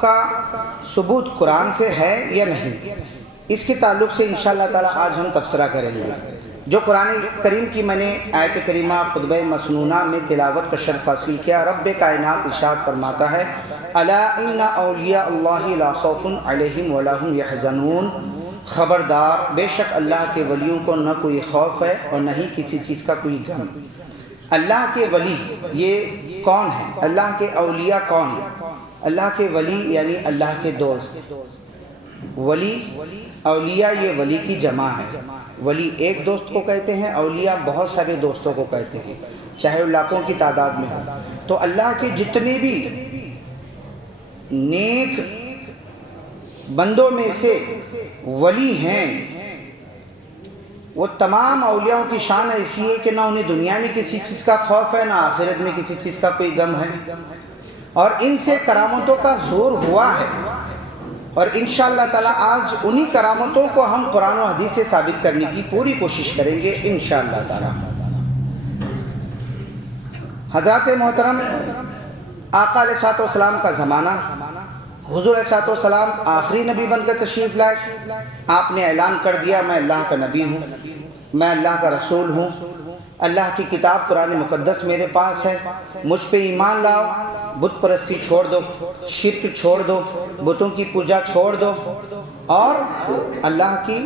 کا ثبوت قرآن سے ہے یا نہیں، اس کے تعلق سے انشاءاللہ تعالی آج ہم تبصرہ کریں گے۔ جو قرآن کریم کی میں نے آیت کریمہ خطبہ مسنونہ میں تلاوت کا شرف حاصل کیا، رب کائنات ارشاد فرماتا ہے الا ان اولیاء اللہ لا خوف علیہم ولا هم یحزنون، خبردار بے شک اللہ کے ولیوں کو نہ کوئی خوف ہے اور نہ ہی کسی چیز کا کوئی غم۔ اللہ کے ولی یہ کون ہیں؟ اللہ کے اولیاء کون ہیں؟ اللہ کے ولی یعنی اللہ کے دوست۔ ولی اولیاء یہ ولی کی جمع ہے۔ ولی ایک دوست کو کہتے ہیں، اولیاء بہت سارے دوستوں کو کہتے ہیں، چاہے وہ لاکھوں کی تعداد میں ہو۔ تو اللہ کے جتنے بھی نیک بندوں میں سے ولی ہیں، وہ تمام اولیاءوں کی شان ایسی ہے کہ نہ انہیں دنیا میں کسی چیز کا خوف ہے، نہ آخرت میں کسی چیز کا کوئی غم ہے، اور ان سے کرامتوں کا ظہور ہوا ہے۔ اور انشاءاللہ تعالی آج انہی کرامتوں کو ہم قرآن و حدیث سے ثابت کرنے کی پوری کوشش کریں گے انشاءاللہ تعالی۔ حضرات محترم، آقا علیہ السلام کا زمانہ، حضور علیہ السلام آخری نبی بن کر تشریف لائے۔ آپ نے اعلان کر دیا میں اللہ کا نبی ہوں، میں اللہ کا رسول ہوں، اللہ کی کتاب قرآن مقدس میرے پاس ہے، مجھ پہ ایمان لاؤ، بت پرستی چھوڑ دو، شرک چھوڑ دو، بتوں کی پوجا چھوڑ دو اور اللہ کی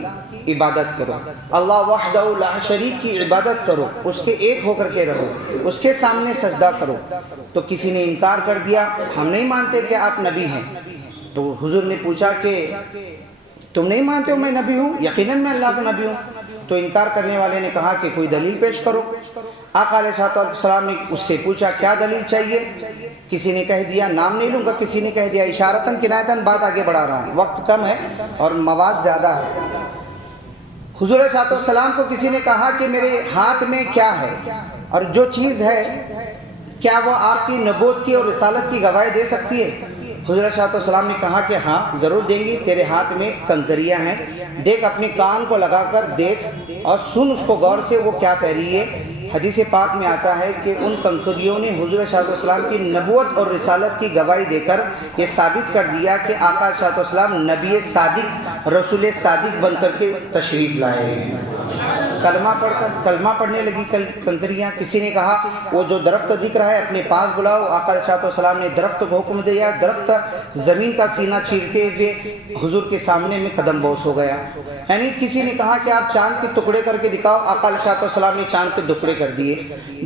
عبادت کرو، اللہ وحدہ لا شریک کی عبادت کرو، اس کے ایک ہو کر کے رہو، اس کے سامنے سجدہ کرو۔ تو کسی نے انکار کر دیا، ہم نہیں مانتے کہ آپ نبی ہیں۔ تو حضور نے پوچھا کہ تم نہیں مانتے ہو میں نبی ہوں؟ یقیناً میں اللہ کا نبی ہوں۔ تو انکار کرنے والے نے کہا کہ کوئی دلیل پیش کرو۔ آقا علیہ السلام نے اس سے پوچھا کیا دلیل چاہیے؟ کسی نے کہہ دیا، نام نہیں لوں گا، کسی نے کہہ دیا اشارتاً کنایتاً، بات آگے بڑھا رہا ہوں، وقت کم ہے اور مواد زیادہ ہے۔ حضور علیہ السلام کو کسی نے کہا کہ میرے ہاتھ میں کیا ہے، اور جو چیز ہے کیا وہ آپ کی نبوت کی اور رسالت کی گواہی دے سکتی ہے؟ حضور علیہ السلام نے کہا کہ ہاں ضرور دیں گی، تیرے ہاتھ میں کنکریاں ہیں، دیکھ اپنے کان کو لگا کر دیکھ اور سن اس کو غور سے وہ کیا کہہ رہی ہے۔ حدیث پاک میں آتا ہے کہ ان کنکریوں نے حضور علیہ السلام کی نبوت اور رسالت کی گواہی دے کر یہ ثابت کر دیا کہ آقا علیہ السلام نبی صادق، رسول صادق بن کر کے تشریف لائے ہیں۔ کلمہ پڑھنے لگی کنکریاں۔ کسی نے کہا وہ جو درخت دکھ رہا ہے اپنے پاس بلاؤ۔ آقا علیہ السلام نے درخت کو حکم دیا، درخت زمین کا سینہ چیرتے ہوئے حضور کے سامنے میں قدم بوس ہو گیا۔ یعنی کسی نے کہا کہ آپ چاند کے ٹکڑے کر کے دکھاؤ، آقا علیہ السلام نے چاند کے ٹکڑے کر دیے۔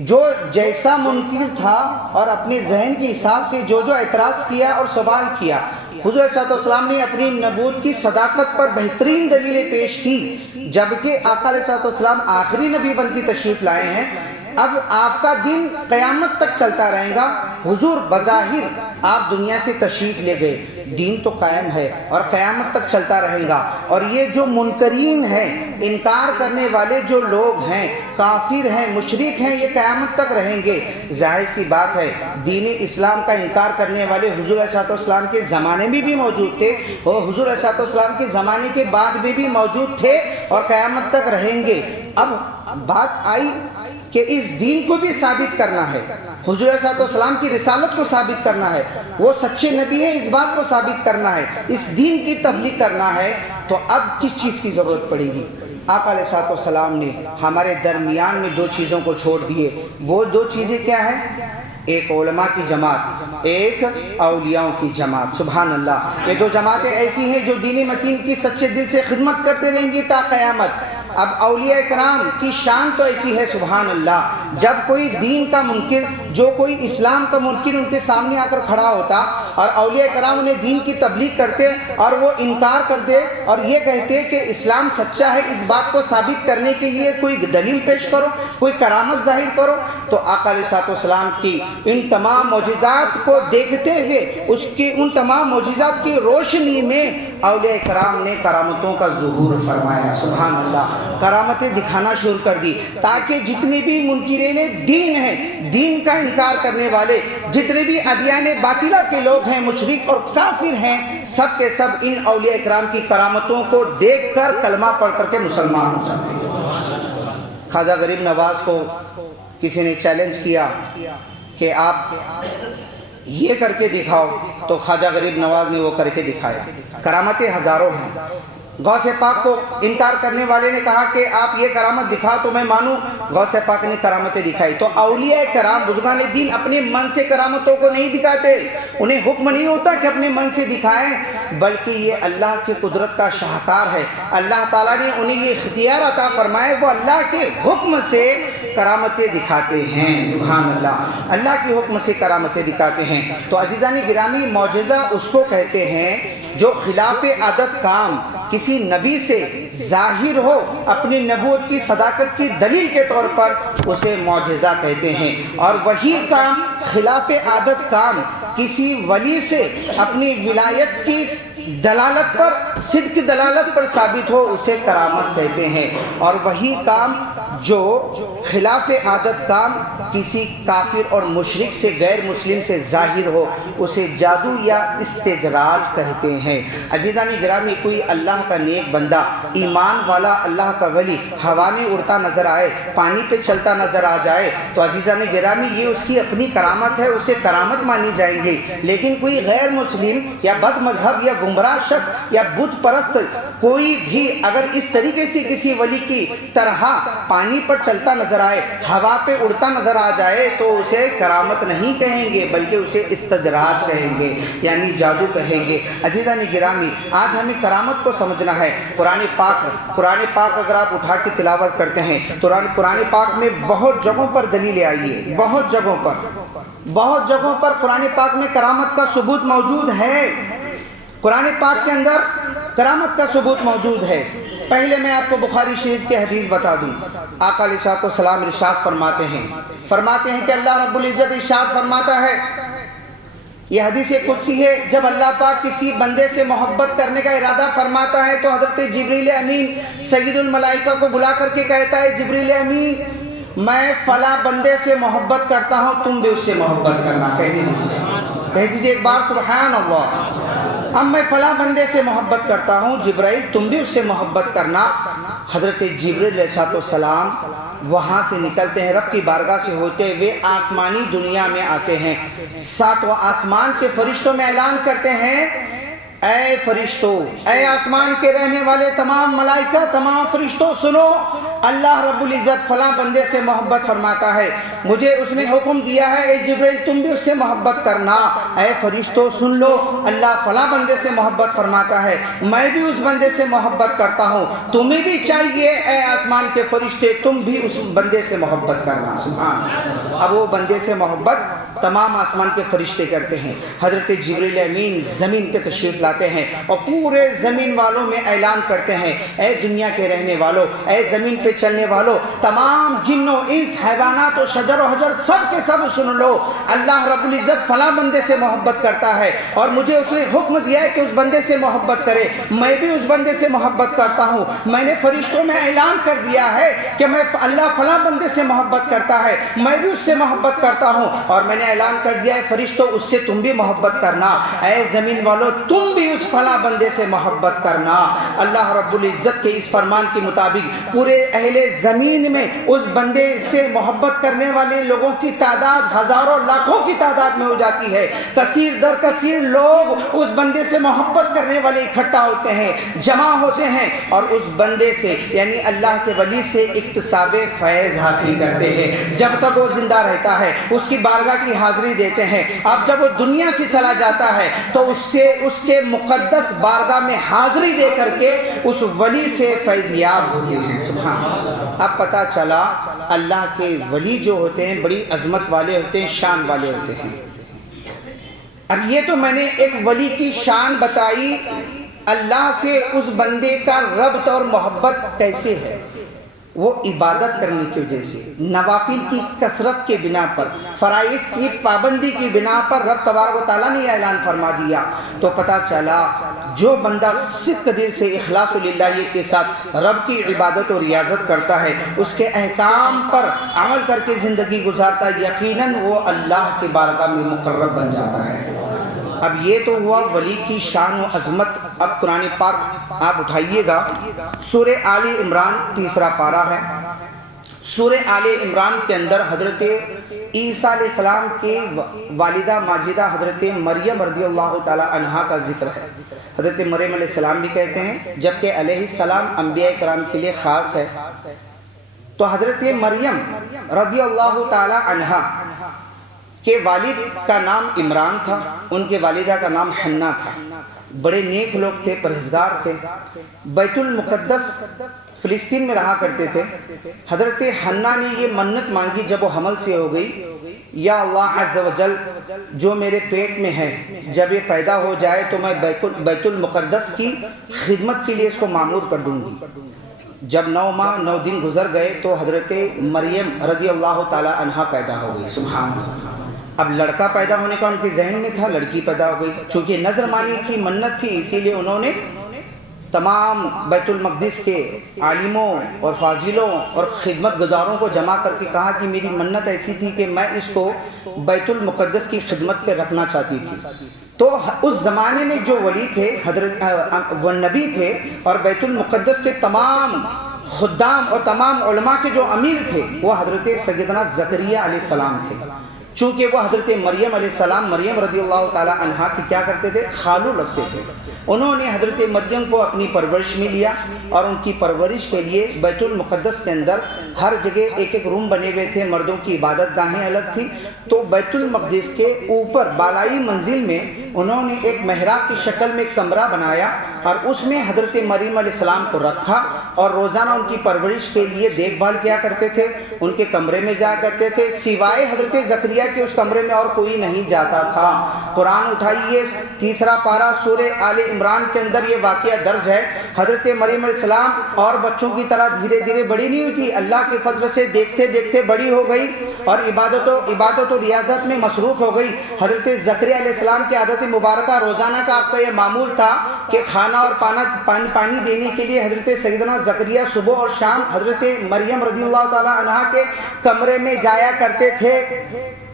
جو جیسا منکر تھا اور اپنے ذہن کے حساب سے جو اعتراض کیا اور سوال کیا، حضور علیہ السلام نے اپنی نبوت کی صداقت پر بہترین دلیلیں پیش کی۔ جبکہ آقا علیہ السلام آخری نبی بن کے تشریف لائے ہیں، اب آپ کا دین قیامت تک چلتا رہے گا۔ حضور بظاہر آپ دنیا سے تشریف لے گئے، دین تو قائم ہے اور قیامت تک چلتا رہے گا۔ اور یہ جو منکرین ہیں، انکار کرنے والے جو لوگ ہیں، کافر ہیں، مشرک ہیں، یہ قیامت تک رہیں گے۔ ظاہر سی بات ہے دین اسلام کا انکار کرنے والے حضور علیہ السلام کے زمانے میں بھی موجود تھے اور حضور علیہ السلام کے زمانے کے بعد میں بھی موجود تھے اور قیامت تک رہیں گے۔ اب بات آئی کہ اس دین کو بھی ثابت کرنا ہے، حضور علیہ السلام کی رسالت کو ثابت کرنا ہے، وہ سچے نبی ہیں، اس بات کو ثابت کرنا ہے، اس دین کی تبلیغ کرنا ہے۔ تو اب کس چیز کی ضرورت پڑے گی؟ آقا علیہ السلام نے ہمارے درمیان میں دو چیزوں کو چھوڑ دیے۔ وہ دو چیزیں کیا ہیں؟ ایک علماء کی جماعت، ایک اولیاءوں کی جماعت۔ سبحان اللہ، یہ دو جماعتیں ایسی ہیں جو دین متین کی سچے دل سے خدمت کرتے رہیں گی تا قیامت۔ اب اولیاء کرام کی شان تو ایسی ہے، سبحان اللہ، جب کوئی دین کا منکر، جو کوئی اسلام کا منکر ان کے سامنے آ کر کھڑا ہوتا اور اولیاء کرام انہیں دین کی تبلیغ کرتے اور وہ انکار کرتے اور یہ کہتے کہ اسلام سچا ہے، اس بات کو ثابت کرنے کے لیے کوئی دلیل پیش کرو، کوئی کرامت ظاہر کرو، تو آقا علیہ السلام کی ان تمام معجزات کو دیکھتے ہوئے، اس کی ان تمام معجزات کی روشنی میں اولیاء کرام نے کرامتوں کا ظہور فرمایا۔ سبحان اللہ، کرامتیں دکھانا شروع کر دی تاکہ جتنے بھی منکرین دین ہیں، دین کا انکار کرنے والے، جتنے بھی ادیان باطلہ کے لوگ ہیں، مشرک اور کافر ہیں، سب کے سب ان اولیاء کرام کی کرامتوں کو دیکھ کر کلمہ پڑھ کر کے مسلمان ہو جاتے ہیں۔ خواجہ غریب نواز کو کسی نے چیلنج کیا کہ آپ یہ کر کے دکھاؤ، تو خواجہ غریب نواز نے وہ کر کے دکھایا۔ کرامتیں ہزاروں ہیں۔ غوث پاک کو انکار کرنے والے نے کہا کہ آپ یہ کرامت دکھاؤ تو میں مانوں، غوث پاک نے کرامتیں دکھائی۔ تو اولیاء کرام بزرگان دین اپنے من سے کرامتوں کو نہیں دکھاتے، انہیں حکم نہیں ہوتا کہ اپنے من سے دکھائیں، بلکہ یہ اللہ کی قدرت کا شاہکار ہے۔ اللہ تعالیٰ نے انہیں یہ اختیار عطا فرمائے، وہ اللہ کے حکم سے کرامتیں دکھاتے ہیں۔ سبحان اللہ، اللہ کے حکم سے کرامتیں دکھاتے ہیں۔ تو عزیزان گرامی، معجزہ اس کو کہتے ہیں جو خلاف عادت کام کسی نبی سے ظاہر ہو، اپنی نبوت کی صداقت کی دلیل کے طور پر اسے معجزہ کہتے ہیں، اور وہی کام خلاف عادت کام کسی ولی سے اپنی ولایت کی دلالت پر، صدق دلالت پر ثابت ہو، اسے کرامت کہتے ہیں، اور وہی کام جو خلاف عادت کام کسی کافر اور مشرک سے، غیر مسلم سے ظاہر ہو، اسے جادو یا استدراج کہتے ہیں۔ عزیزان گرامی، کوئی اللہ کا نیک بندہ، ایمان والا، اللہ کا ولی ہوا میں اڑتا نظر آئے، پانی پہ چلتا نظر آ جائے، تو عزیزان گرامی یہ اس کی اپنی کرامت ہے، اسے کرامت مانی جائیں گی۔ لیکن کوئی غیر مسلم یا بد مذہب یا گمراہ شخص یا بت پرست کوئی بھی اگر اس طریقے سے کسی ولی کی طرح پانی پر چلتا نظر آئے، ہوا پہ اڑتا نظر آ جائے، تو اسے کرامت نہیں کہیں گے، بلکہ اسے استدراج کہیں گے، یعنی جادو کہیں گے۔ عزیزان گرامی، آج ہمیں کرامت کو سمجھنا ہے۔ قرآن پاک اگر آپ اٹھا کے تلاوت کرتے ہیں، قرآن پاک میں بہت جگہوں پر دلیلیں آئی ہے، بہت جگہوں پر قرآن پاک میں کرامت کا ثبوت موجود ہے۔ قرآن پاک کے اندر کرامت کا ثبوت موجود ہے۔ پہلے میں آپ کو بخاری شریف کی حدیث بتا دوں۔ آقا علیہ الصلوۃ والسلام ارشاد فرماتے ہیں کہ اللہ رب العزت ارشاد فرماتا ہے، یہ حدیث قدسی ہے، جب اللہ پاک کسی بندے سے محبت کرنے کا ارادہ فرماتا ہے تو حضرت جبریل امین سید الملائکہ کو بلا کر کے کہتا ہے، جبریل امین میں فلاں بندے سے محبت کرتا ہوں، تم بھی اس سے محبت کرنا۔ کہہ دیجیے ایک بار سبحان اللہ۔ اب میں فلاں بندے سے محبت کرتا ہوں، جبرائیل تم بھی اس سے محبت کرنا۔ حضرت جبریل علیہ السلام وہاں سے نکلتے ہیں، رب کی بارگاہ سے ہوتے ہوئے آسمانی دنیا میں آتے ہیں، ساتواں آسمان کے فرشتوں میں اعلان کرتے ہیں، اے فرشتوں، اے آسمان کے رہنے والے تمام ملائکہ، تمام فرشتوں، سنو، اللہ رب العزت فلاں بندے سے محبت فرماتا ہے، مجھے اس نے حکم دیا ہے، اے جبریل تم بھی اس سے محبت کرنا۔ اے فرشتوں سن لو، اللہ فلاں بندے سے محبت فرماتا ہے، میں بھی اس بندے سے محبت کرتا ہوں، تمہیں بھی چاہیے اے آسمان کے فرشتے تم بھی اس بندے سے محبت کرنا۔ سبحان اللہ۔ اب وہ بندے سے محبت تمام آسمان کے فرشتے کرتے ہیں، حضرت جبریل امین زمین کے تشریف لاتے ہیں اور پورے زمین والوں میں اعلان کرتے ہیں، اے دنیا کے رہنے والوں، اے زمین پہ چلنے والوں، تمام جنوں، انس، حیوانات و شجر و حجر، سب کے سب سن لو، اللہ رب العزت فلاں بندے سے محبت کرتا ہے اور مجھے اس نے حکم دیا ہے کہ اس بندے سے محبت کرے، میں بھی اس بندے سے محبت کرتا ہوں، میں نے فرشتوں میں اعلان کر دیا ہے کہ میں اللہ فلاں بندے سے محبت کرتا ہے، میں بھی اس سے محبت کرتا ہوں، اور میں نے اعلان کر دیا ہے فرشتوں اس سے تم بھی محبت کرنا، اے زمین والوں تم بھی اس فلاں بندے سے محبت کرنا۔ اللہ رب العزت کے اس فرمان کے مطابق پورے اہل زمین میں اس بندے سے محبت کرنے والے لوگوں کی تعداد ہزاروں لاکھوں کی تعداد میں ہو جاتی ہے، کثیر در کثیر لوگ اس بندے سے محبت کرنے والے اکٹھا ہوتے ہیں، جمع ہوتے ہیں، اور اس بندے سے یعنی اللہ کے ولی سے اکتساب فیض حاصل کرتے ہیں جب تک وہ زندہ رہتا ہے، اس کی بارگاہ کی حاضری دیتے ہیں۔ اب جب وہ دنیا سے چلا جاتا ہے تو اس کے مقدس بارگاہ میں حاضری دے کر کے اس ولی سے فیض یاب ہوتے ہیں۔ سبحان اللہ۔ اب پتہ چلا اللہ کے ولی جو ہوتے ہیں بڑی عظمت والے ہوتے ہیں، شان والے ہوتے ہیں۔ اب یہ تو میں نے ایک ولی کی شان بتائی، اللہ سے اس بندے کا ربط اور محبت کیسے ہے؟ وہ عبادت کرنے کی وجہ سے، نوافل کی کثرت کے بنا پر، فرائض کی پابندی کی بنا پر رب تبارک و تعالیٰ نے اعلان فرما دیا۔ تو پتہ چلا جو بندہ صدق دل سے اخلاص للہیت کے ساتھ رب کی عبادت اور ریاضت کرتا ہے، اس کے احکام پر عمل کر کے زندگی گزارتا ہے، یقیناً وہ اللہ کے بارگاہ میں مقرب بن جاتا ہے۔ اب یہ تو ہوا ولی کی شان و عظمت۔ اب قرآن پاک آپ اٹھائیے گا، سورہ آل عمران 3 پارہ ہے۔ سورہ آل عمران کے اندر حضرت عیسیٰ علیہ السلام کی والدہ ماجدہ حضرت مریم رضی اللہ تعالی عنہا کا ذکر ہے۔ حضرت مریم علیہ السلام بھی کہتے ہیں، جبکہ علیہ السلام انبیاء کرام کے لیے خاص ہے۔ تو حضرت مریم رضی اللہ تعالی عنہا کے والد کا نام عمران تھا، ان کے والدہ کا نام حنا تھا۔ بڑے نیک لوگ تھے، پرہیزگار تھے، بیت المقدس فلسطین میں رہا کرتے تھے۔ حضرت حنا نے یہ منت مانگی جب وہ حمل سے ہو گئی، یا اللہ عز و جل، جو میرے پیٹ میں ہے جب یہ پیدا ہو جائے تو میں بیت المقدس کی خدمت کے لیے اس کو معمور کر دوں گی۔ جب 9 ماہ 9 دن گزر گئے تو حضرت مریم رضی اللہ تعالی عنہا پیدا ہو گئی۔ سبحان اللہ۔ اب لڑکا پیدا ہونے کا ان کے ذہن میں تھا، لڑکی پیدا ہو گئی۔ چونکہ نظر مانی تھی، منت تھی، اسی لیے انہوں نے تمام بیت المقدس کے عالموں اور فاضلوں اور خدمت گزاروں کو جمع کر کے کہا کہ میری منت ایسی تھی کہ میں اس کو بیت المقدس کی خدمت پہ رکھنا چاہتی تھی۔ تو اس زمانے میں جو ولی تھے، وہ نبی تھے، اور بیت المقدس کے تمام خدام اور تمام علماء کے جو امیر تھے وہ حضرت سیدنا زکریا علیہ السلام تھے۔ چونکہ وہ حضرت مریم علیہ السلام، مریم رضی اللہ تعالی عنہا کی کیا کرتے تھے؟ خالو لگتے تھے۔ انہوں نے حضرت مریم کو اپنی پرورش میں لیا، اور ان کی پرورش کے لیے بیت المقدس کے اندر ہر جگہ ایک ایک روم بنے ہوئے تھے، مردوں کی عبادت گاہیں الگ تھی۔ تو بیت المقدس کے اوپر بالائی منزل میں انہوں نے ایک محراب کی شکل میں کمرہ بنایا، اور اس میں حضرت مریم علیہ السلام کو رکھا، اور روزانہ ان کی پرورش کے لیے دیکھ بھال کیا کرتے تھے، ان کے کمرے میں جایا کرتے تھے، سوائے حضرت زکریا کے اس کمرے میں اور کوئی نہیں جاتا تھا۔ قرآن اٹھائیے 3 پارہ سورہ آل عمران کے اندر یہ واقعہ درج ہے۔ حضرت مریم علیہ السلام اور بچوں کی طرح دھیرے دھیرے بڑی نہیں ہوئی تھی، اللہ کے فضل سے دیکھتے دیکھتے بڑی ہو گئی، اور عبادت و ریاضت میں مصروف ہو گئی۔ حضرت زکریا علیہ السلام کی عادت مبارکہ روزانہ کا آپ کا یہ معمول تھا کہ کھانا اور پانی دینے کے لیے حضرت سیدنا زکریا صبح اور شام حضرت مریم رضی اللہ تعالی عنہا کے کمرے میں جایا کرتے تھے،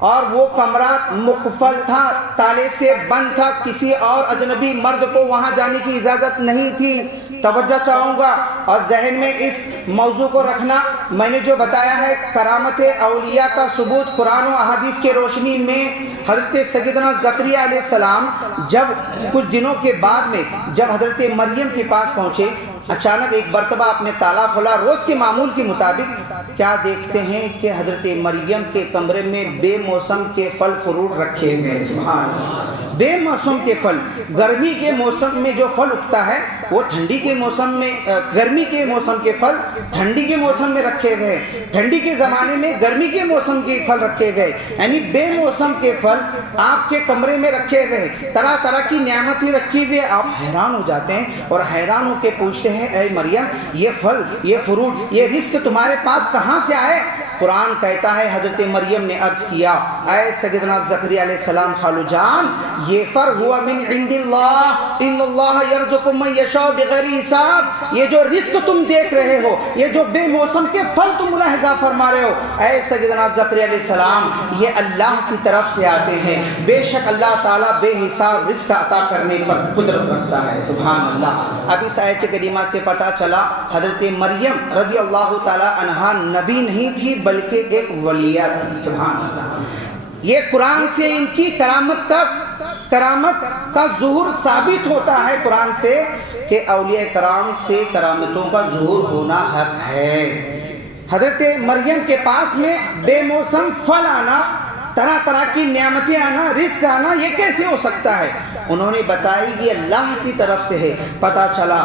اور وہ کمرہ مقفل تھا، تالے سے بند تھا، کسی اور اجنبی مرد کو وہاں جانے کی اجازت نہیں تھی۔ توجہ چاہوں گا اور ذہن میں اس موضوع کو رکھنا، میں نے جو بتایا ہے کرامت اولیاء کا ثبوت قرآن و احادیث کی روشنی میں حضرت سیدنا زکریا علیہ السلام جب کچھ دنوں کے بعد میں جب حضرت مریم کے پاس پہنچے، اچانک ایک مرتبہ آپ نے تالا کھولا، روز کے معمول کے مطابق کیا دیکھتے ہیں کہ حضرت مریم کے کمرے میں بے موسم کے پھل فروٹ رکھے ہوئے ہیں۔ سبحان اللہ۔ بے موسم کے پھل، گرمی کے موسم میں جو پھل اگتا ہے وہ ٹھنڈی کے موسم میں، گرمی کے موسم کے پھل ٹھنڈی کے موسم میں رکھے ہوئے ہیں، ٹھنڈی کے زمانے میں گرمی کے موسم کے پھل رکھے ہوئے ہیں، یعنی بے موسم کے پھل آپ کے کمرے میں رکھے ہوئے ہیں، طرح طرح کی نعمتیں رکھی ہوئی ہیں۔ آپ حیران ہو جاتے ہیں اور حیران ہو کے پوچھتے ہیں، اے مریم، یہ پھل، یہ فروٹ، یہ رزق تمہارے پاس کہاں سے آئے؟ قرآن کہتا ہے حضرت مریم نے عرض کیا، اے سیدنا زکریا علیہ السلام خالو جان، یہ فر ہوا من عند اللہ، ان اللہ یرزق من یشاء بغیر حساب۔ یہ جو رزق تم دیکھ رہے ہو، یہ جو بے موسم کے پھل تم ملاحظہ فرما رہے ہو، اے سیدنا زکریا علیہ السلام، یہ اللہ کی طرف سے آتے ہیں۔ بے شک اللہ تعالیٰ بے حساب رزق عطا کرنے پر قدرت رکھتا ہے۔ سبحان اللہ۔ اب اس آیت کریمہ سے پتہ چلا حضرت مریم رضی اللہ تعالی عنہا نبی نہیں تھی بلکہ ایک ولیہ تھی۔ سبحان اللہ۔ یہ قرآن سے ان کی کرامت کا ظہور ثابت ہوتا ہے، قرآن سے، کہ اولیاء کرام سے کرامتوں کا ظہور ہونا حق ہے۔ حضرت مریم کے پاس میں بے موسم پھل آنا، طرح طرح کی نعمتیں آنا، رزق آنا، یہ کیسے ہو سکتا ہے؟ انہوں نے بتائی یہ اللہ کی طرف سے ہے۔ پتہ چلا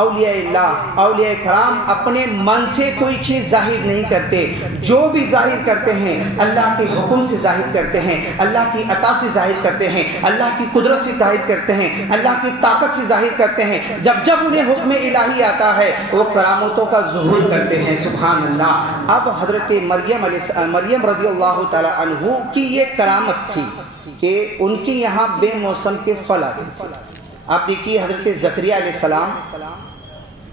اولیاء اللہ، اولیاء کرام اپنے من سے کوئی چیز ظاہر نہیں کرتے، جو بھی ظاہر کرتے ہیں اللہ کے حکم سے ظاہر کرتے ہیں، اللہ کی عطا سے ظاہر کرتے ہیں، اللہ کی قدرت سے ظاہر کرتے ہیں، اللہ کی طاقت سے ظاہر کرتے ہیں۔ جب جب انہیں حکم الہی آتا ہے وہ کرامتوں کا ظہور کرتے ہیں۔ سبحان اللہ۔ اب حضرت مریم رضی اللہ تعالی عنہ کی یہ کرامت تھی کہ ان کی یہاں بے موسم کے پھل آتے تھے۔ آپ دیکھیے حضرت زکریا علیہ السلام،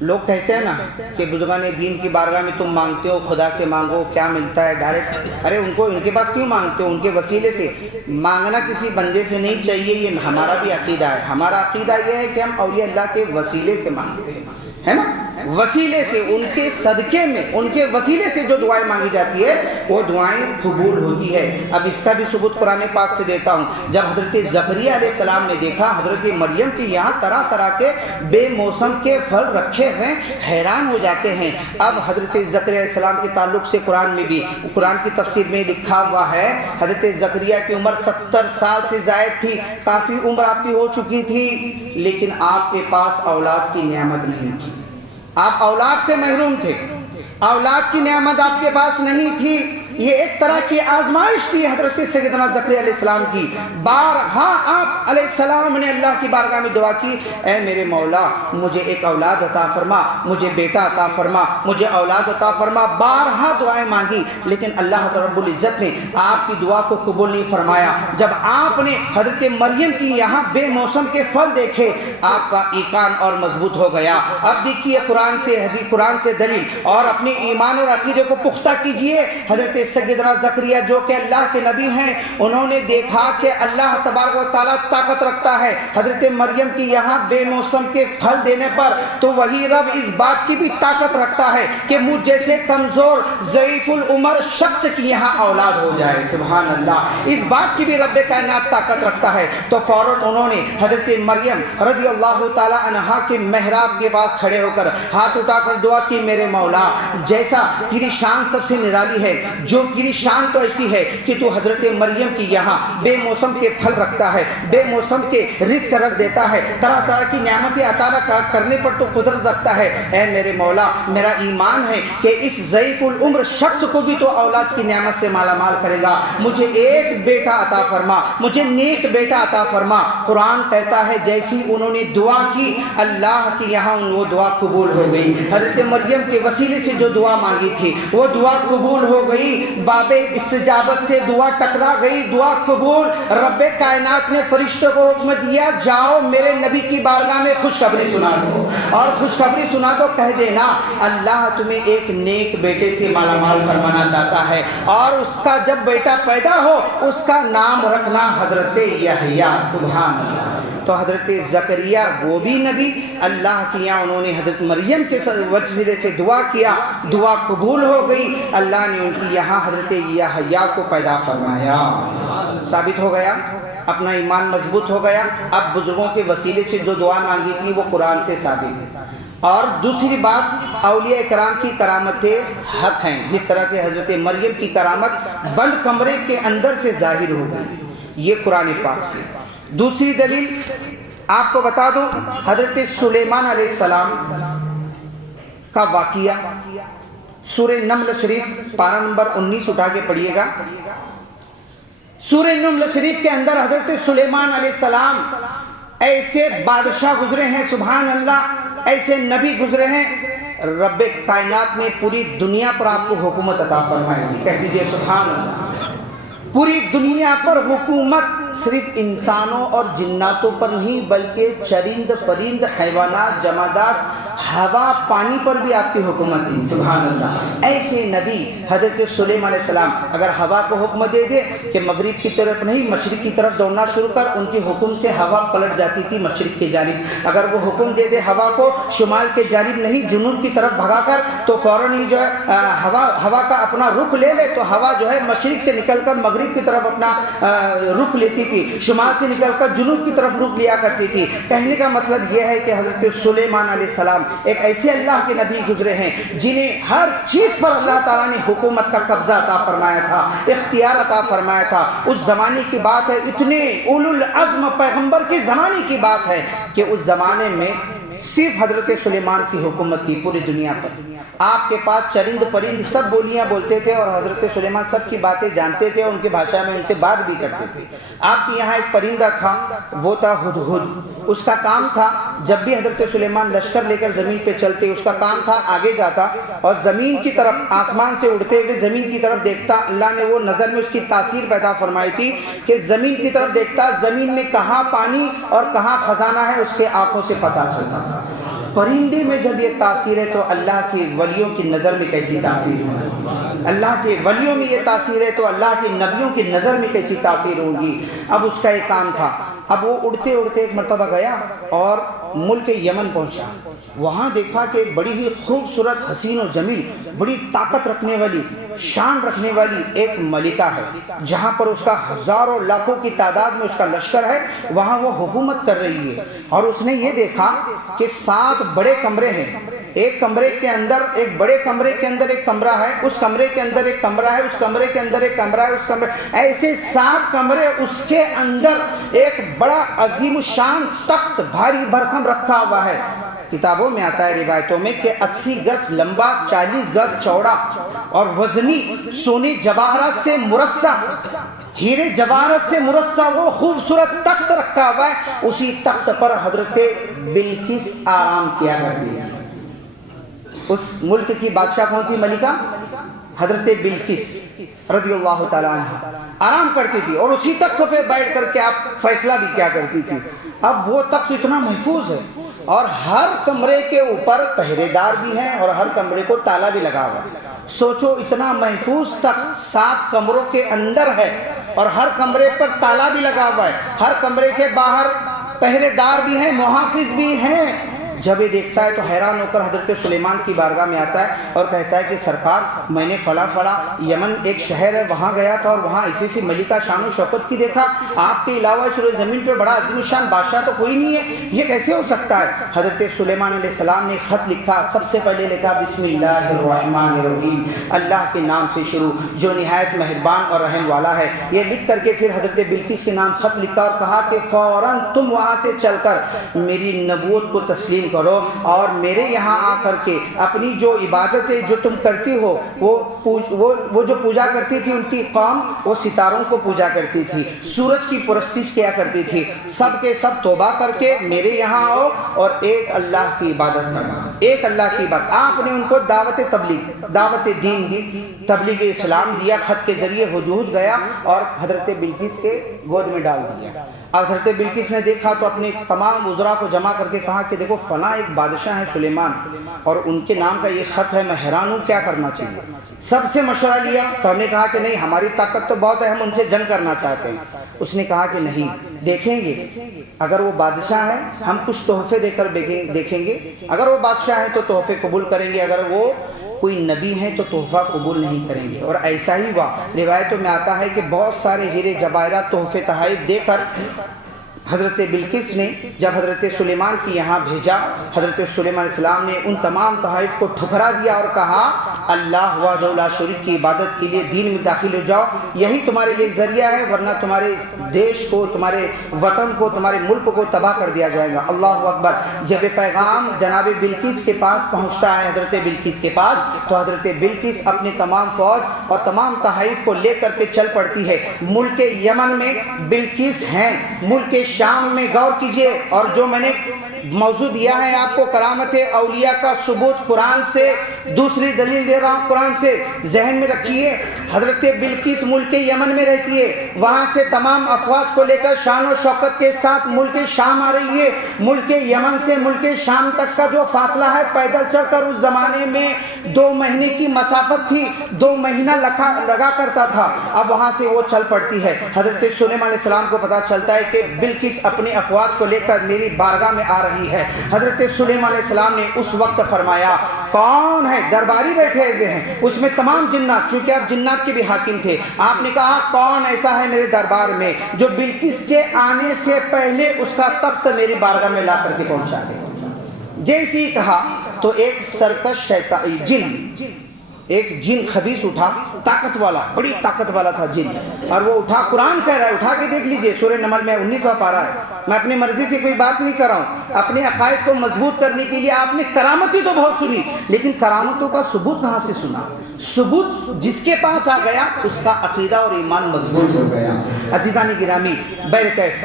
لوگ کہتے ہیں نا کہ بزرگان دین کی بارگاہ میں تم مانگتے ہو خدا سے مانگو، کیا ملتا ہے ڈائریکٹ؟ ارے ان کے پاس کیوں مانگتے ہو؟ ان کے وسیلے سے مانگنا کسی بندے سے نہیں چاہیے، یہ ہمارا بھی عقیدہ ہے۔ ہمارا عقیدہ یہ ہے کہ ہم اولیاء اللہ کے وسیلے سے مانگتے ہیں، ہے نا؟ وسیلے سے، ان کے صدقے میں، ان کے وسیلے سے جو دعائیں مانگی جاتی ہے وہ دعائیں قبول ہوتی ہے۔ اب اس کا بھی ثبوت قرآن پاک سے دیتا ہوں۔ جب حضرت زکریا علیہ السلام نے دیکھا حضرت مریم کے یہاں طرح طرح کے بے موسم کے پھل رکھے ہیں، حیران ہو جاتے ہیں۔ اب حضرت زکریا علیہ السلام کے تعلق سے قرآن میں بھی، قرآن کی تفسیر میں لکھا ہوا ہے، حضرت زکریا کی عمر 70 سال سے زائد تھی، کافی عمر آپ کی ہو چکی تھی، لیکن آپ کے پاس اولاد کی نعمت نہیں تھی، آپ اولاد سے محروم تھے، اولاد کی نعمت آپ کے پاس نہیں تھی۔ یہ ایک طرح کی آزمائش تھی حضرت سیدنا زکریا علیہ السلام کی۔ بارہا آپ علیہ السلام نے اللہ کی بارگاہ میں دعا کی، اے میرے مولا مجھے ایک اولاد عطا فرما، مجھے بیٹا عطا فرما، مجھے اولاد عطا فرما۔ بارہا دعائیں مانگی، لیکن اللہ رب العزت نے آپ کی دعا کو قبول نہیں فرمایا۔ جب آپ نے حضرت مریم کی یہاں بے موسم کے پھل دیکھے، آپ کا ایمان اور مضبوط ہو گیا۔ اب دیکھیے قرآن سے حدیث، قرآن سے دلیل، اور اپنے ایمان اور عقیدے کو پختہ کیجئے۔ حضرت سیدنا زکریا جو کہ اللہ کے نبی ہیں، انہوں نے دیکھا کہ اللہ تبارک و تعالیٰ طاقت رکھتا ہے حضرت مریم کی یہاں بے موسم کے پھل دینے پر، تو وہی رب اس بات کی بھی طاقت رکھتا ہے کہ مجھ جیسے کمزور ضعیف العمر شخص کی یہاں اولاد ہو جائے۔ سبحان اللہ، اس بات کی بھی رب کائنات طاقت رکھتا ہے۔ تو فوراً انہوں نے حضرت مریم رضی اللہ تعالیٰ عنہا کے محراب کے پاس کھڑے ہو کر ہاتھ اٹھا کر دعا کی، میرے مولا جیسا تیری شان سب سے نرالی ہے، جو تیری شان تو ایسی ہے کہ تو حضرت مریم کی یہاں بے موسم کے پھل رکھتا ہے، بے موسم کے رزق رکھ دیتا ہے، طرح طرح کی نعمتیں عطا کرنے پر تو قدرت رکھتا ہے۔ اے میرے مولا میرا ایمان ہے کہ اس ضعیف العمر شخص کو بھی تو اولاد کی نعمت سے مالا مال کرے گا، مجھے ایک بیٹا عطا فرما، مجھے نیک بیٹا عطا فرما۔ قرآن کہتا ہے جیسی انہوں نے دعا کی، اللہ کی یہاں وہ دعا قبول ہو گئی۔ حضرت مریم کے وسیلے سے جو دعا مانگی تھی وہ دعا قبول ہو گئی، باب استجابت سے دعا ٹکرا گئی، دعا قبول۔ رب کائنات نے فرشتوں کو حکم دیا، جاؤ میرے نبی کی بارگاہ میں خوشخبری سنا دو، اور خوشخبری سنا دو، کہہ دینا اللہ تمہیں ایک نیک بیٹے سے مالا مال فرمانا چاہتا ہے، اور اس کا جب بیٹا پیدا ہو اس کا نام رکھنا حضرت یحییٰ۔ سبحان اللہ۔ تو حضرت زکریا وہ بھی نبی، اللہ کی یہاں انہوں نے حضرت مریم کے وسیلے سے دعا کیا، دعا قبول ہو گئی، اللہ نے ان کی یہاں حضرت یحییٰ کو پیدا فرمایا۔ ثابت ہو گیا، اپنا ایمان مضبوط ہو گیا۔ اب بزرگوں کے وسیلے سے جو دعا مانگی تھی وہ قرآن سے ثابت ہے۔ اور دوسری بات، اولیاء کرام کی کرامتیں حق ہیں، جس طرح سے حضرت مریم کی کرامت بند کمرے کے اندر سے ظاہر ہو گئی، یہ قرآن پاک سے۔ دوسری دلیل آپ کو بتا دوں، حضرت سلیمان علیہ السلام کا واقعہ سورہ نمل شریف پارہ نمبر 19 اٹھا کے پڑھیے گا۔ سورہ نمل شریف کے اندر حضرت سلیمان علیہ السلام ایسے بادشاہ گزرے ہیں، سبحان اللہ، ایسے نبی گزرے ہیں، رب کائنات نے پوری دنیا پر آپ کو حکومت عطا فرمائی۔ کہہ دیجئے سبحان اللہ۔ پوری دنیا پر حکومت صرف انسانوں اور جناتوں پر نہیں، بلکہ چرند پرند حیوانات جمادات ہوا پانی پر بھی آپ کی حکومت ہے۔ سبحان اللہ۔ ایسے نبی حضرت سلیمان علیہ السلام اگر ہوا کو حکم دے دے کہ مغرب کی طرف نہیں مشرق کی طرف دوڑنا شروع کر، ان کے حکم سے ہوا پلٹ جاتی تھی مشرق کی جانب۔ اگر وہ حکم دے دے ہوا کو شمال کے جانب نہیں جنوب کی طرف بھگا کر، تو فوراً ہی جو ہے ہوا کا اپنا رخ لے لے، تو ہوا جو ہے مشرق سے نکل کر مغرب کی طرف اپنا رخ لیتی تھی، شمال سے نکل کر جنوب کی طرف رخ لیا کرتی تھی۔ کہنے کا مطلب یہ ہے کہ حضرت سلیمان علیہ السلام ایک ایسے اللہ کے نبی گزرے ہیں جنہیں ہر چیز پر اللہ تعالیٰ نے حکومت کا قبضہ عطا فرمایا تھا، اختیار عطا فرمایا تھا۔ اس زمانے کی بات ہے، اتنے اولو العزم پیغمبر کے زمانے کی بات ہے کہ اس زمانے میں صرف حضرت سلیمان کی حکومت تھی پوری دنیا پر۔ آپ کے پاس چرند پرند سب بولیاں بولتے تھے، اور حضرت سلیمان سب کی باتیں جانتے تھے، ان کی بھاشا میں ان سے بات بھی کرتے تھے۔ آپ کے یہاں ایک پرندہ تھا، وہ تھا ہدہد۔ اس کا کام تھا جب بھی حضرت سلیمان لشکر لے کر زمین پہ چلتے، اس کا کام تھا آگے جاتا اور زمین کی طرف آسمان سے اڑتے ہوئے زمین کی طرف دیکھتا۔ اللہ نے وہ نظر میں اس کی تاثیر پیدا فرمائی تھی کہ زمین کی طرف دیکھتا، زمین میں کہاں پانی اور کہاں خزانہ ہے اس کے آنکھوں سے پتہ چلتا تھا۔ پرندے میں جب یہ تاثیر ہے تو اللہ کے ولیوں کی نظر میں کیسی تاثیر ہوگی؟ اللہ کے ولیوں میں یہ تاثیر ہے تو اللہ کے نبیوں کی نظر میں کیسی تاثیر ہوگی؟ اب اس کا ایک کام تھا اب وہ اڑتے اڑتے ایک مرتبہ گیا اور ملک یمن پہنچا. وہاں دیکھا کہ بڑی ہی خوبصورت حسین و جمیل, بڑی طاقت رکھنے والی, شان رکھنے والی ایک ملکہ ہے, جہاں پر اس کا ہزاروں لاکھوں کی تعداد میں اس کا لشکر ہے, وہاں وہ حکومت کر رہی ہے. اور اس نے یہ دیکھا کہ 7 بڑے کمرے ہیں, ایک کمرے کے اندر, ایک بڑے کمرے کے اندر ایک کمرہ ہے, اس کمرے کے اندر ایک کمرہ ہے, اس کمرے کے اندر ایک کمرہ ہے, اس کمرے, ایسے 7 کمرے, اس کے اندر ایک بڑا عظیم الشان تخت بھاری بھرکم رکھا ہوا ہے. کتابوں میں آتا ہے, روایتوں میں, کہ 80 گز لمبا, 40 گز چوڑا اور وزنی سونے جواہرات سے مرصع, ہیرے جواہرات سے مرصع وہ خوبصورت تخت رکھا ہوا ہے. اسی تخت پر حضرت بلقیس آرام کیا کرتی تھی. اس ملک کی بادشاہ کون تھی؟ ملکہ حضرت بلقیس رضی اللہ تعالیٰ عنہ آرام کرتی تھی, اور اسی تخت پہ بیٹھ کر کے آپ فیصلہ بھی کیا کرتی تھی. اب وہ تخت اتنا محفوظ ہے, اور ہر کمرے کے اوپر پہرے دار بھی ہیں, اور ہر کمرے کو تالا بھی لگا ہوا ہے. سوچو, اتنا محفوظ تخت 7 کمروں کے اندر ہے, اور ہر کمرے پر تالا بھی لگا ہوا ہے, ہر کمرے کے باہر پہرے دار بھی ہیں, محافظ بھی ہیں. جب یہ دیکھتا ہے تو حیران ہو کر حضرت سلیمان کی بارگاہ میں آتا ہے اور کہتا ہے کہ سرکار, میں نے فلاں یمن ایک شہر ہے وہاں گیا تھا, اور وہاں ایسی سی ملکہ شان و شوکت کی دیکھا, آپ کے علاوہ اس زمین پہ بڑا عظیم الشان بادشاہ تو کوئی نہیں ہے, یہ کیسے ہو سکتا ہے؟ حضرت سلیمان علیہ السلام نے خط لکھا. سب سے پہلے لکھا بسم اللہ الرحمن الرحیم, اللہ کے نام سے شروع جو نہایت مہربان اور رحم والا ہے. یہ لکھ کر کے پھر حضرت بلقیس کے نام خط لکھا اور کہا کہ فوراً تم وہاں سے چل کر میری نبوت کو تسلیم کرو, اور میرے یہاں آ کر کے اپنی جو عبادتیں جو تم کرتی ہو, وہ جو پوجا کرتی تھی ان کی قوم, وہ ستاروں کو پوجا کرتی تھی, سورج کی پرستش کیا کرتی تھی, سب کے سب توبہ کر کے میرے یہاں آؤ اور ایک اللہ کی عبادت کرنا, ایک اللہ کی عبادت. آپ نے ان کو دعوت تبلیغ, دعوت دین دی, تبلیغ اسلام دیا, خط کے ذریعے حدود گیا اور حضرت بلقیس کے گود میں ڈال دیا. اب حضرت بلقیس نے دیکھا تو اپنے تمام وزراء کو جمع کر کے کہا کہ دیکھو فلاں ایک بادشاہ ہے سلیمان, اور ان کے نام کا یہ خط ہے, میں حیران ہوں کیا کرنا چاہیے. سب سے مشورہ لیا, سب نے کہا کہ نہیں, ہماری طاقت تو بہت ہے, ہم ان سے جنگ کرنا چاہتے ہیں. اس نے کہا کہ نہیں, دیکھیں گے, اگر وہ بادشاہ ہے ہم کچھ تحفے دے کر دیکھیں گے, اگر وہ بادشاہ ہے تو تحفے قبول کریں گے, اگر وہ کوئی نبی ہے تو تحفہ قبول نہیں کریں گے. اور ایسا ہی ہوا. روایتوں میں آتا ہے کہ بہت سارے ہیرے جواہرات تحفے تحائف دے کر حضرت بلقیس نے جب حضرت سلیمان کی یہاں بھیجا, حضرت سلیمان علیہ السلام نے ان تمام تحائف کو ٹھکرا دیا اور کہا اللہ وحدہ لا شریک کی عبادت کے لیے دین میں داخل ہو جاؤ, یہی تمہارے لیے ذریعہ ہے, ورنہ تمہارے دیش کو, تمہارے وطن کو, تمہارے ملک کو تباہ کر دیا جائے گا. اللہ اکبر. جب یہ پیغام جناب بلقیس کے پاس پہنچتا ہے, حضرت بلقیس کے پاس, تو حضرت بلقیس اپنی تمام فوج اور تمام تحائف کو لے کر کے چل پڑتی ہے. ملک یمن میں بلقیس ہیں, ملک شام میں غور کیجئے, اور جو میں نے موضوع دیا ہے آپ کو کرامت اولیاء کا ثبوت قرآن سے, دوسری دلیل دے رہا ہوں قرآن سے, ذہن میں رکھیے. حضرت بلقیس ملک یمن میں رہتی ہے, وہاں سے تمام افواج کو لے کر شان و شوکت کے ساتھ ملک شام آ رہی ہے. ملک یمن سے ملک شام تک کا جو فاصلہ ہے, پیدل چل کر اس زمانے میں 2 مہینے کی مسافت تھی, 2 مہینہ لگا کرتا تھا. اب وہاں سے وہ چل پڑتی ہے. حضرت سلیمان علیہ السلام کو پتا چلتا ہے کہ بلقیس اپنے افواج کو لے کر میری بارگاہ میں آ رہی ہے. حضرت سلیمان علیہ السلام نے اس وقت فرمایا کون ہے؟ درباری بیٹھے ہوئے ہیں, اس میں تمام جنات, چونکہ آپ جنات کے بھی حاکم تھے. آپ نے کہا کون ایسا ہے میرے دربار میں جو بلقیس کے آنے سے پہلے اس کا تخت میری بارگاہ میں لا کر کے پہنچا دے. جیسے ہی کہا تو ایک سرکش ایک جن خبیث اٹھا, طاقت والا, بڑی طاقت والا تھا جن, اور وہ اٹھا, قرآن کہہ رہا ہے, اٹھا کے دیکھ لیجئے سورہ نمل میں 19واں پارہ ہے. میں اپنی مرضی سے کوئی بات نہیں کر رہا ہوں, اپنے عقائد کو مضبوط کرنے کے لیے. آپ نے کرامتی تو بہت سنی, لیکن کرامتوں کا ثبوت کہاں سے سنا؟ ثبوت جس کے پاس آ گیا اس کا عقیدہ اور ایمان مضبوط ہو گیا. عزیزان گرامی, بہرکیف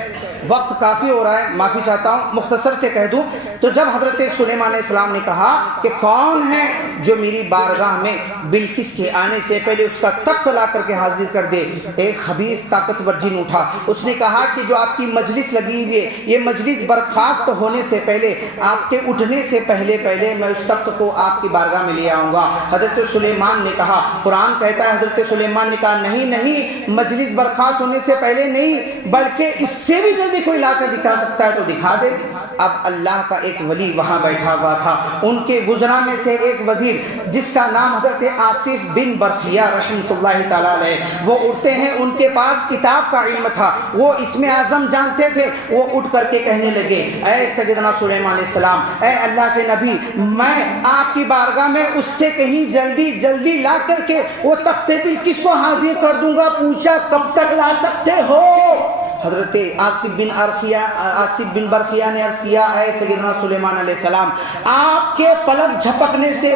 وقت کافی ہو رہا ہے, معافی چاہتا ہوں, مختصر سے کہہ دوں تو جب حضرت سلیمان علیہ السلام نے کہا کہ کون ہے جو میری بارگاہ میں بلقیس کے آنے سے پہلے اس کا تخت لا کر کے حاضر کر دے, ایک خبیث طاقتور جن اٹھا. اس نے کہا کہ جو آپ کی مجلس لگی ہوئی ہے, یہ مجلس برخاست ہونے سے پہلے, آپ کے اٹھنے سے پہلے میں اس تخت کو آپ کی بارگاہ میں لے آؤں گا. حضرت سلیمان نے کہا, قرآن کہتا ہے حضرت سلیمان نے کہا نہیں, مجلس برخاست ہونے سے پہلے نہیں, بلکہ اس سے بھی جلدی بھی کوئی لا کر دکھا سکتا ہے تو دکھا دے۔ اب اللہ کا ایک ولی وہاں بیٹھا ہوا تھا، ان کے وزراء میں سے ایک وزیر جس کا نام حضرت آصف بن برقیہ رحمۃ اللہ تعالیٰ علیہ، وہ اٹھتے ہیں، ان کے پاس کتاب کا علم تھا، وہ اسم اعظم جانتے تھے، وہ اٹھ کر کے کہنے لگے اے سیدنا سلیمان علیہ السلام، اے اللہ کے نبی، میں آپ کی بارگاہ میں اس سے کہیں جلدی لا کر کے وہ تخت بلقیس کو حاضر کر دوں گا۔ پوچھا کب تک لا سکتے ہو؟ حضرت آصف بن برقیہ نے عرض کیا اے سیدنا سلیمان علیہ السلام، آپ کے پلک جھپکنے سے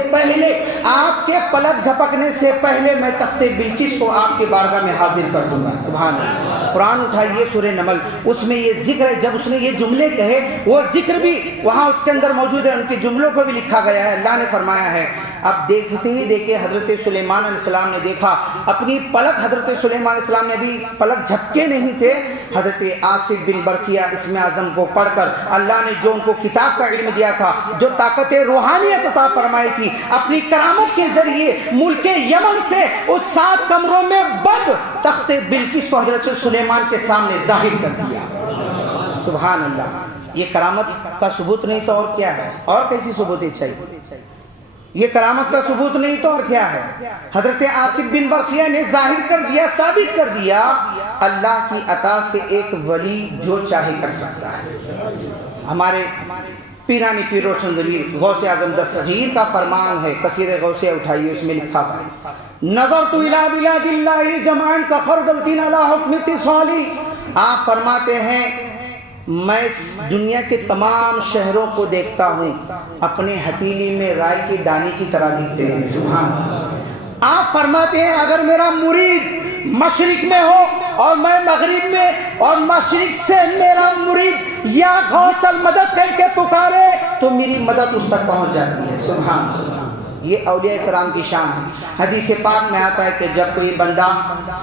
پہلے میں تخت بلقیس کو آپ کے بارگاہ میں حاضر کر دوں گا۔ سبحان اللہ۔ قرآن اٹھائیے سورہ نمل، اس میں یہ ذکر ہے، جب اس نے یہ جملے کہے وہ ذکر بھی وہاں اس کے اندر موجود ہے، ان کے جملوں کو بھی لکھا گیا ہے۔ اللہ نے فرمایا ہے، اب دیکھتے ہی دیکھے حضرت سلیمان علیہ السلام نے دیکھا اپنی پلک، حضرت سلیمان علیہ السلام نے ابھی پلک جھپکے نہیں تھے، حضرت آصف بن برقیہ اسم اعظم کو پڑھ کر اللہ نے جو ان کو کتاب کا علم دیا تھا، جو طاقت روحانیت عطا فرمائی تھی، اپنی کرامت کے ذریعے ملک یمن سے اس 7 کمروں میں بند تخت بلقیس کو حضرت سلیمان کے سامنے ظاہر کر دیا۔ سبحان اللہ۔ یہ کرامت کا ثبوت نہیں تو اور کیا ہے؟ اور کیسی ثبوت چاہیے؟ یہ کرامت کا ثبوت نہیں تو اور کیا ہے؟ حضرت آصف بن برقیہ نے ظاہر کر دیا، ثابت کر دیا، اللہ کی عطا سے ایک ولی جو چاہے کر سکتا ہے۔ ہمارے پیرانی پیر روشن ضمیر غوث اعظم دستگیر کا فرمان ہے، قصیدہ غوثیہ اٹھائیے، اس میں لکھا ہے نظرت الی بلاد اللہ جمعا کخردلۃ علی حکم اتصالی۔ آپ فرماتے ہیں میں دنیا کے تمام شہروں کو دیکھتا ہوں، اپنے ہتھیلی میں رائے کی دانے کی طرح دکھتے ہیں۔ سبحان اللہ۔ آپ فرماتے ہیں اگر میرا مرید مشرق میں ہو اور میں مغرب میں، اور مشرق سے میرا مرید یا غوث المدد کہہ کے پکارے تو میری مدد اس تک پہنچ جاتی ہے۔ سبحان اللہ۔ یہ اولیاء کرام کی شان ہے۔ حدیث پاک میں آتا ہے کہ جب کوئی بندہ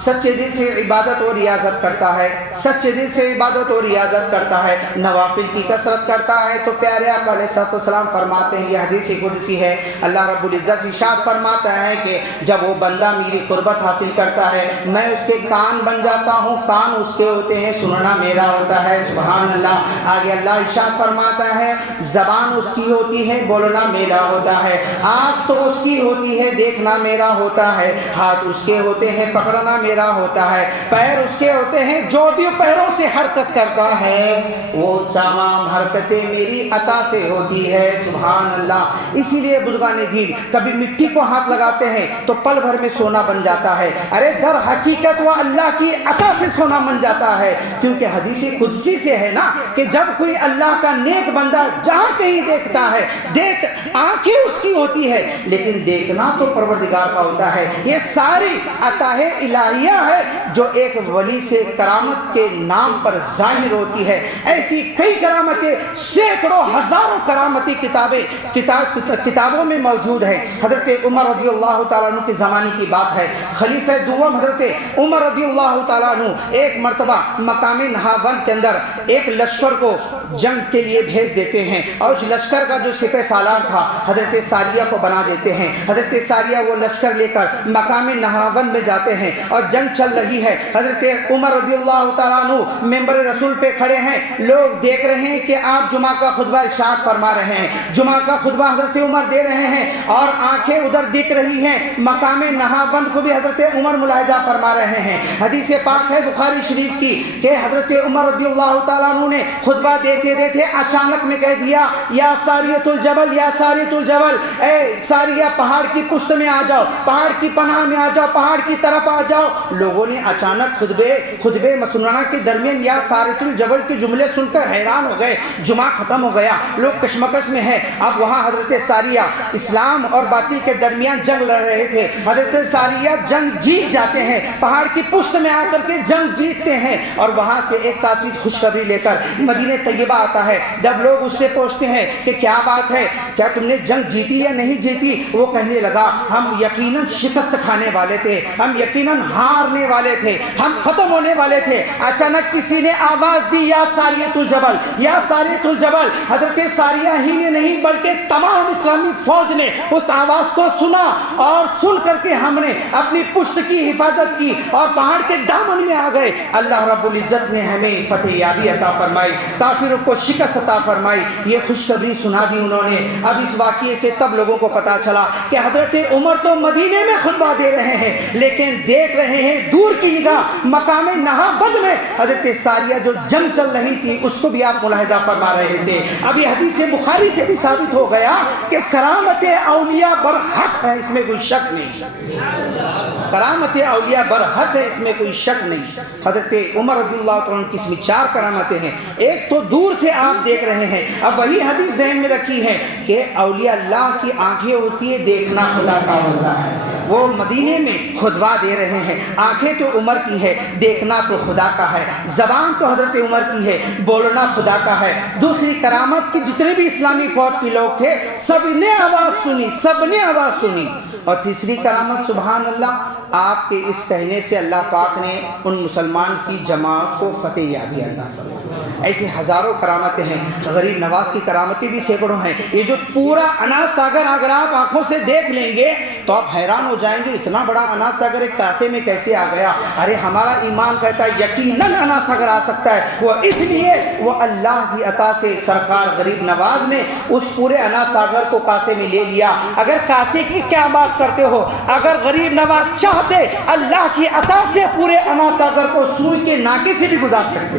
سچے دل سے عبادت و ریاضت کرتا ہے، سچے دل سے عبادت و ریاضت کرتا ہے، نوافل کی کثرت کرتا ہے، تو پیارے آقا علیہ السلام فرماتے ہیں، یہ حدیث قدسی ہے، اللہ رب العزت ارشاد فرماتا ہے کہ جب وہ بندہ میری قربت حاصل کرتا ہے، میں اس کے کان بن جاتا ہوں، کان اس کے ہوتے ہیں، سننا میرا ہوتا ہے۔ سبحان اللہ۔ آگے اللہ ارشاد فرماتا ہے زبان اس کی ہوتی ہے، بولنا میرا ہوتا ہے، آنکھ تو اس کی ہوتی ہے، دیکھنا میرا ہوتا ہے، ہاتھ اس کے ہوتے ہیں، پکڑنا میرا ہوتا ہے، پیر اس کے ہوتے ہیں، جو بھی پیروں سے حرکت کرتا ہے وہ تمام حرکتیں میری عطا سے ہوتی ہے۔ سبحان اللہ۔ اسی لیے بزرگان دین کبھی مٹی کو ہاتھ لگاتے ہیں تو پل بھر میں سونا بن جاتا ہے، ارے در حقیقت وہ اللہ کی عطا سے سونا بن جاتا ہے، کیونکہ حدیث قدسی سے ہے نا کہ جب کوئی اللہ کا نیک بندہ جہاں کہیں دیکھتا ہے، آنکھیں اس کی ہوتی ہے لیکن دیکھنا تو پروردگار کا ہوتا ہے۔ یہ ساری عطا الہیہ ہے جو ایک ولی سے کرامت کے نام پر ظاہر ہوتی ہے۔ ایسی کئی کرامتیں، سینکڑوں ہزاروں کرامتی کتابوں میں موجود ہیں۔ حضرت عمر رضی اللہ تعالیٰ عنہ کے زمانے کی بات ہے، خلیفہ دوم حضرت عمر رضی اللہ تعالیٰ عنہ ایک مرتبہ مقام نہاوند کے اندر ایک لشکر کو جنگ کے لیے بھیج دیتے ہیں، اور اس لشکر کا جو سپہ سالار تھا حضرت ساریہ کو بنا دیتے ہیں۔ حضرت ساریہ وہ لشکر لے کر مقام نہاوند میں جاتے ہیں اور جنگ چل رہی ہے۔ حضرت عمر رضی اللہ تعالیٰ عنہ ممبر رسول پہ کھڑے ہیں، لوگ دیکھ رہے ہیں کہ آپ جمعہ کا خطبہ ارشاد فرما رہے ہیں، جمعہ کا خطبہ حضرت عمر دے رہے ہیں، اور آنکھیں ادھر دکھ رہی ہیں، مقام نہاوند کو بھی حضرت عمر ملاحظہ فرما رہے ہیں۔ حدیث پاک ہے بخاری شریف کی کہ حضرت عمر رضی اللہ تعالیٰ عنہ نے خطبہ دیتے دیتے اچانک میں کہہ دیا یا ساریۃ الجبل، یا ساریۃ الجبل، اے ساریہ پہاڑ کی پشت میں آ جاؤ، پہاڑ کی پناہ میں آ جاؤ، پہاڑ کی طرف آ جاؤ۔ لوگوں نے اچانک خطبے مسنونہ کے درمیان یا ساریۃ الجبل کے جملے سن کر حیران ہو گئے، جمعہ ختم ہو گیا، لوگ کشمکش میں ہیں۔ اب وہاں حضرت ساریہ اسلام اور باطل کے درمیان جنگ لڑ رہے تھے، حضرت ساریہ جنگ جیت جاتے ہیں، پہاڑ کی پشت میں آ کر کے جنگ جیتتے ہیں، اور وہاں سے ایک تاثیر خوشخبری لے کر مدینہ طیبہ مرتبہ آتا ہے جب لوگ اس سے پوچھتے ہیں کہ کیا بات ہے, کیا تم نے جنگ جیتی یا نہیں جیتی, وہ کہنے لگا ہم یقیناً شکست کھانے والے تھے, ہم یقیناً ہارنے والے تھے, ہم ختم ہونے والے تھے. اچانک کسی نے آواز دی یا ساریۃ الجبل, یا ساریۃ الجبل. حضرت ساریہ ہی نے نہیں بلکہ تمام اسلامی فوج نے اس آواز کو سنا, اور سن کر کے ہم نے اپنی پشت کی حفاظت کی اور پہاڑ کے دامن میں آ گئے. اللہ رب العزت نے ہمیں فتح یابی عطا فرمائی, کافروں کو شکست عطا فرمائی. یہ خوشخبری سنا دی انہوں نے. اب اس واقعے سے تب لوگوں کو پتا چلا کہ حضرت عمر تو مدینے میں خطبہ دے رہے ہیں, لیکن دیکھ رہے ہیں دور کی نگاہ مقام نہابد میں حضرت ساریہ جو جنگ چل رہی تھی اس کو بھی آپ ملاحظہ فرما رہے تھے. اب یہ حدیث بخاری سے بھی ثابت ہو گیا کہ کرامت اولیاء برحق ہے, اس میں کوئی شک نہیں. کرامت اولیاء برحق ہے, اس میں کوئی شک نہیں. حضرت عمر رضی اللہ عنہ کی اس میں 4 کرامتیں ہیں. ایک تو دور سے آپ دیکھ رہے ہیں. اب وہی حدیث ذہن میں رکھی ہے کہ اولیاء اللہ کی آنکھیں ہوتی ہے, دیکھنا خدا کا ہوتا ہے. وہ مدینے میں خطبہ دے رہے ہیں, آنکھیں تو عمر کی ہے, دیکھنا تو خدا کا ہے. زبان تو حضرت عمر کی ہے, بولنا خدا کا ہے. دوسری کرامت کہ جتنے بھی اسلامی فوج کے لوگ تھے سب نے آواز سنی, سب نے آواز سنی. اور تیسری کرامت سبحان اللہ, آپ کے اس کہنے سے اللہ پاک نے ان مسلمان کی جماعت کو فتح یابی عطا فرمائی. ایسے ہزاروں کرامتیں ہیں. غریب نواز کی کرامتیں بھی سینکڑوں ہیں. یہ جو پورا اناج ساگر اگر آپ آنکھوں سے دیکھ لیں گے تو آپ حیران ہو جائیں گے, اتنا بڑا اناج ساگر ایک کاسے میں کیسے آ گیا. ارے ہمارا ایمان کہتا ہے یقیناً اناج ساگر آ سکتا ہے. وہ اس لیے وہ اللہ کی عطا سے سرکار غریب نواز نے اس پورے اناج ساگر کو کاسے میں لے لیا. اگر کاسے کی کیا بات کرتے ہو, اگر غریب نواز چاہتے اللہ کی عطا سے پورے اناج ساگر کو سوئی کے ناکے سے بھی گزار سکتے.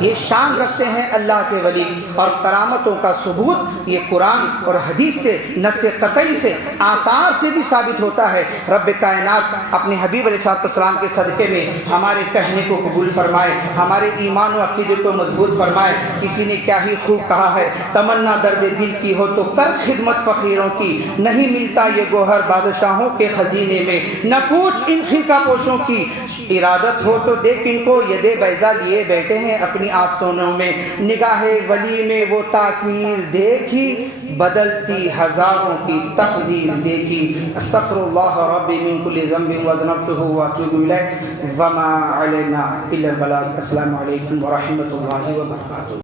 یہ شان رکھتے ہیں اللہ کے ولی. اور کرامتوں کا ثبوت یہ قرآن اور حدیث سے, نص قطعی سے, آثار سے بھی ثابت ہوتا ہے. رب کائنات اپنے حبیب علیہ السلام کے صدقے میں ہمارے کہنے کو قبول فرمائے, ہمارے ایمان و عقیدے کو مضبوط فرمائے. کسی نے کیا ہی خوب کہا ہے, تمنا درد دل کی ہو تو کر خدمت فقیروں کی, نہیں ملتا یہ گوہر بادشاہوں کے خزینے میں, نہ پوچھ ان خلقہ پوشوں کی, ارادت ہو تو دیکھ ان کو یہ دے بیضا لیے بیٹھے ہیں اپنی آستونوں میں. نگاہ ولی میں وہ تاثیر دیکھی, بدلتی ہزاروں کی تقدیر دیکھی. استغفر اللہ ربی من کل ذنب وذنبتہ واتوب الیہ وما علینا الا البلاغ. السلام علیکم ورحمۃ اللہ وبرکاتہ.